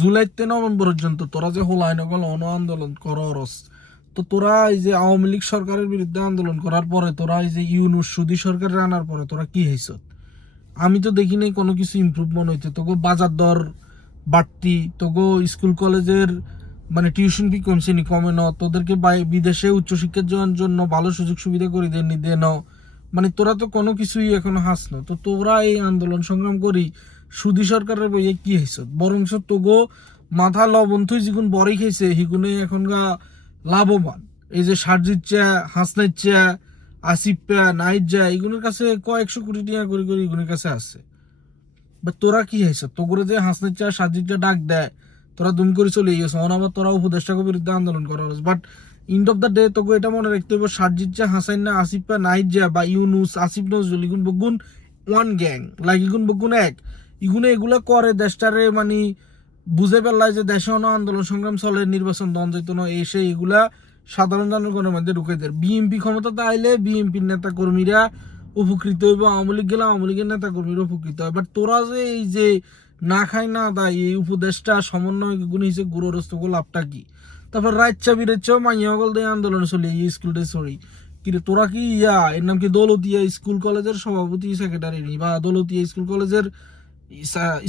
জুলাইতে নভেম্বর পর্যন্ত তোরা যে হোলাইনগল অন আন্দোলন করস, তো তোরা এই যে আওয়ামী লীগ সরকারের বিরুদ্ধে আন্দোলন করার পরে তোরা এই যে ইউনূস সুদি সরকারের আনার পরে তোরা কি হয়েছ? আমি তো দেখি নাই কোনো কিছু ইমপ্রুভমেন্ট হইতে। তোকে বাজার দর বাড়তি, তোকে স্কুল কলেজের মানে টিউশন ফি কমছে নি, কমে ন, তোদেরকে বিদেশে উচ্চশিক্ষার যাওয়ার জন্য ভালো সুযোগ সুবিধা করে দেননি দেন, মানে তোরা তো কোনো কিছুই এখনো হাস না। তো তোরা এই আন্দোলন সংগ্রাম করি সুদি সরকারের বইয়ে কি হয়েছ? বরংস তোগো মাথা লবণ থুই যেগুন বড়ই খাইছে হিগুনে এখনগা লাভবান। এই যে সারজিৎচা, হাসনাইচ্চা, আসিফা, নাইজা এগুলোর কাছে কয়েকশো কোটি টাকা করে করে এগুলোর কাছে আছে। বা তোরা কি হয়েছে? তোগুলো যে হাসনাইচ্চা সারজিৎচা ডাক দেয়, তোরা দুম করে চলে গেছো, আবার তোরা উপদেষ্টাকে বিরুদ্ধে আন্দোলন করা হচ্ছে। But end of the day তোকে এটা মনে রাখতে হবে, সারজিৎচা, হাসাইনা, আসিফা, নাইজা বা ইউনুস, আসিফ নজরুল ইগুন বগুন ওয়ান গ্যাং, লাইক ইগুন বগুন এক। ইগুনে এগুলা করে দেশটারে মানে বুঝে পেলায় যে দেশে অন্য আন্দোলন সংগ্রাম চলে, নির্বাচন দ্বন্দ্ব যেত না, এসে এগুলা সাধারণ জনগণের মধ্যে ঢুকে দেয়। বিএনপি ক্ষমতাতে আইলে বিএনপির নেতা কর্মীরা উপকৃত হইব, আওয়ামী লীগ গেলে আওয়ামী লীগের নেতা কর্মীরা উপকৃত হয়। বাট তোরা যে এই যে না খাই না দায় এই উপদেশটা সমন্বয় গুণ হিসেবে গুরুরস্ত লাভটা কি? তারপর রাজ্যা বিরেচ্ছাও মাইয়া গল দিয়ে আন্দোলন চলে এই স্কুলটা সরি কিন্তু তোরা কি এর নাম কি দৌলতিয়া স্কুল কলেজের সভাপতি সেক্রেটারি নি, বা দৌলতিয়া স্কুল কলেজের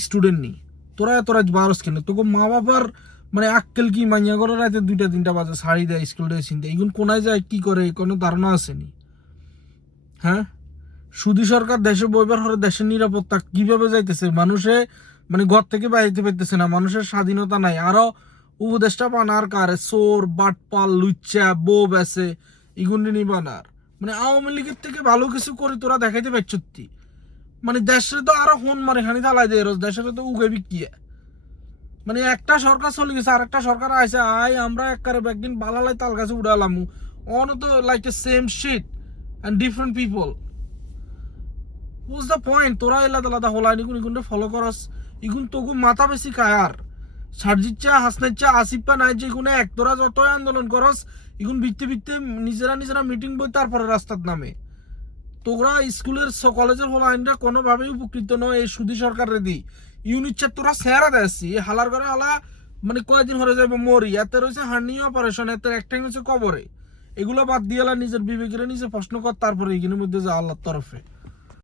স্টুডেন্ট নি? তোরা এত রাত বারস কেন? তোকে মা বাবার মানে আক্কেল কি? মাইয়া করে রাতে 2টা 3টা বাজে শাড়ি দেয় স্কুল ড্রেস চিন্তা, এগুন কোনায় যায় কি করে কোনো ধারণা আসেনি? হ্যাঁ, সুদি সরকার দেশে বইবার হলে দেশের নিরাপত্তা কিভাবে যাইতেছে? মানুষে মানে ঘর থেকে বাইরে পাইতেছে না, মানুষের স্বাধীনতা নাই। আরো উপদেষ্টা বানার কারে সোর বাটপাল লুচ্চা বউ বেসে ইগুন্ডি বানার মানে আওয়ামী লীগের থেকে ভালো কিছু করে তোরা দেখাইতে পারছি। মানে দেশে তো আরো হন মারে খানি তালাই দেয়, দেশের তো উগে বিকিয়ে মানে একটা সরকার চলে গেছে আর একটা সরকার আইসে আমরা একবারে একদিন বালালাই তাল গাছে উড়ালাম অন তো like a same shit and different people. What's the point? তোরা আলাদা আলাদা হলাই নিগুন ইগুনটা ফলো করস, ইগুন তগু মাথা বেশি কায়ার। সারজিচ্চা, হাসনাইচ্চা, আসিফা নাই যে ইগুনে এক, তোরা যতই আন্দোলন করস ইগুন ভিত্তি ভিত্তি নিজেরা মিটিং বই তারপরে রাস্তার নামে। তোরা স্কুলের কলেজের হলাইনরা কোনোভাবেই উপকৃত নয় এই সুদি সরকারের দি। ইউনিটটা তোরা সেরা দেয়সি হালার করে হালা মানে কয়েকদিন হয়ে যাবে মরি, এতে রয়েছে হার্নিয়া অপারেশন, এতে একটাই হচ্ছে কবরে। এগুলো বাদ দিয়ে নিজের বিবেকের নিজে প্রশ্ন কর, তারপরে এগুলোর মধ্যে যা আল্লাহর তরফে।